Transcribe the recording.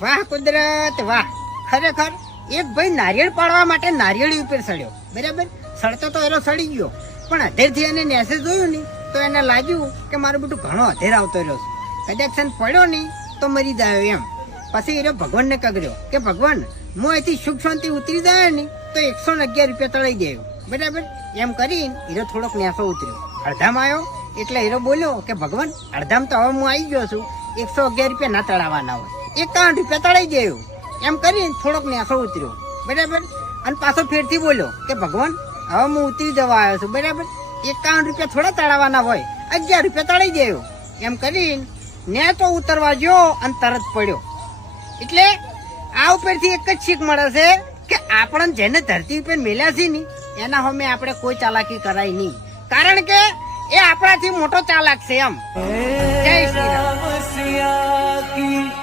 વાહ કુદરત વાહ. ખરેખર એક ભાઈ નારિયેળ પાડવા માટે નારિયેળી ઉપર સડ્યો, બરાબર. સડતો તો એનો સડી ગયો, પણ અધેરથી એને નેસે જોયું ને તો એને લાગ્યું કે મારું બધું ઘણો અધેર આવતો રહ્યો છે, કદાચ સન પડ્યો નહીં તો મરી જાય એમ. પછી એ ભગવાનને કગર્યો કે ભગવાન હું અહીંથી સુખ શાંતિ ઉતરી જાય ને તો 111 રૂપિયા તળાઈ ગયો, બરાબર. એમ કરીને હીરો થોડોક નેસો ઉતર્યો, અડધામાં આવ્યો એટલે હીરો બોલ્યો કે ભગવાન અડધામ તો હવે હું આવી ગયો છું, 111 રૂપિયા ના તળાવવાના હોય, 51 રૂપિયા તળાઈ ગયો. એમ કરીને થોડોક નેસો ઉતર્યો, બરાબર. અને પાછો ફેરથી બોલ્યો કે ભગવાન હવે હું ઉતરી જવા આવ્યો છું, બરાબર. 51 રૂપિયા થોડા તળાવવાના હોય, 11 રૂપિયા તળાઈ ગયો. એમ કરીને ને તો ઉતરવા ગયો અને તરત પડ્યો. એટલે આ ઉપરથી એક જ શીખ મળે છે કે આપણને જેને ધરતી ઉપર મેલ્યા છે ને એના સામે આપણે કોઈ ચાલાકી કરાય નહીં, કારણ કે એ આપણાથી મોટો ચાલાક છે એમ. જય શ્રી રામ.